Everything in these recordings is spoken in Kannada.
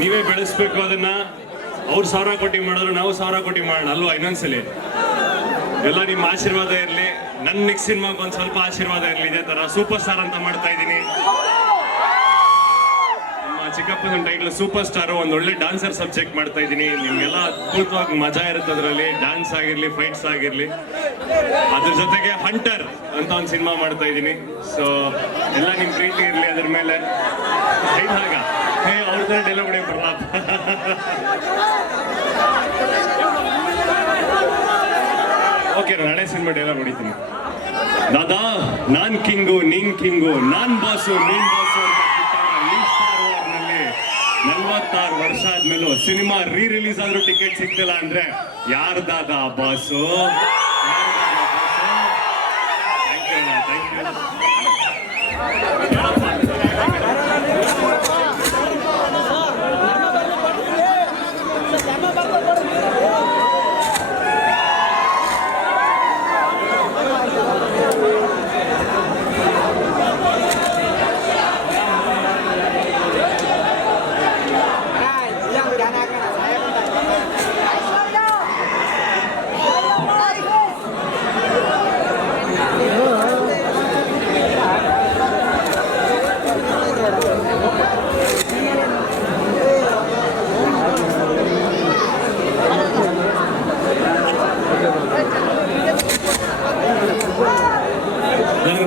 ನೀವೇ ಬೆಳೆಸ್ಬೇಕು ಅದನ್ನ. ಅವ್ರು 1000 ಕೋಟಿ ಮಾಡಿದ್ರು, ನಾವು 1000 ಕೋಟಿ ಮಾಡೋಣ ಅಲ್ವಾ? ಇನ್ನೊಂದ್ಸಲಿ ಎಲ್ಲ ನಿಮ್ಮ ಆಶೀರ್ವಾದ ಇರಲಿ. ನನ್ನ ನೆಕ್ಸ್ಟ್ ಸಿನಿಮಾಗೆ ಒಂದು ಸ್ವಲ್ಪ ಆಶೀರ್ವಾದ ಇರಲಿ. ಇದೇ ತರ ಸೂಪರ್ ಸ್ಟಾರ್ ಅಂತ ಮಾಡ್ತಾ ಇದ್ದೀನಿ. ನಮ್ಮ ಚಿಕ್ಕಪ್ಪನ ಟೈಟ್ಲ್ ಸೂಪರ್ ಸ್ಟಾರ್. ಒಂದು ಒಳ್ಳೆ ಡಾನ್ಸರ್ ಸಬ್ಜೆಕ್ಟ್ ಮಾಡ್ತಾ ಇದ್ದೀನಿ. ನಿಮ್ಗೆಲ್ಲ ಅದ್ಭುತವಾಗಿ ಮಜಾ ಇರುತ್ತೆ ಅದರಲ್ಲಿ. ಡ್ಯಾನ್ಸ್ ಆಗಿರ್ಲಿ, ಫೈಟ್ಸ್ ಆಗಿರ್ಲಿ. ಅದ್ರ ಜೊತೆಗೆ ಹಂಟರ್ ಅಂತ ಒಂದು ಸಿನಿಮಾ ಮಾಡ್ತಾ ಇದ್ದೀನಿ. ಸೊ ಎಲ್ಲ ನಿಮ್ ಪ್ರೀತಿ ಇರ್ಲಿ ಅದ್ರ ಮೇಲೆ. ಅವ್ರದ್ದು ಡೈಲಾಗ್ ಹೊಡೆಯ ಬರಲ್ಲ. ಓಕೆ, ನಾಳೆ ಸಿನಿಮಾ ಡೈಲಾಗ್ ಹೊಡಿತೀನಿ. ದಾದಾ ನಾನ್ ಕಿಂಗು, ನೀನ್ ಕಿಂಗು, ನಾನ್ ಬಾಸು, ನೀನ್ ಬಾಸು ಅಂತ ಸ್ಟಾರ್ ವಾರ್ ನಲ್ಲಿ 46 ವರ್ಷ ಆದ್ಮೇಲೂ ಸಿನಿಮಾ ರಿಲೀಸ್ ಆದ್ರೂ ಟಿಕೆಟ್ ಸಿಗ್ತಿಲ್ಲ ಅಂದ್ರೆ ಯಾರ್ ದಾದಾ ಬಾಸು?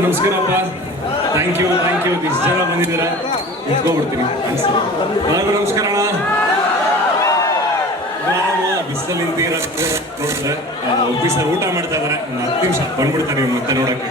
ನಮಸ್ಕಾರಪ್ಪ. ಥ್ಯಾಂಕ್ ಯು ಇಷ್ಟು ಜನ ಬಂದಿದ್ದೀರಾ. ನಿಂತ್ಕೊಂಡ್ಬಿಡ್ತೀನಿ. ಎಲ್ಲರಿಗೂ ನಮಸ್ಕಾರ ಅಣ್ಣ. ಬಿಸಿಲಲ್ಲಿ ನಿಂತೀರ ನೋಡಿದ್ರೆ ಆಫೀಸರ್ ಊಟ ಮಾಡ್ತಾ ಇದಾರೆ. 10 ನಿಮಿಷ ಬಂದ್ಬಿಡ್ತಾರೆ ಮತ್ತೆ ನೋಡಕ್ಕೆ.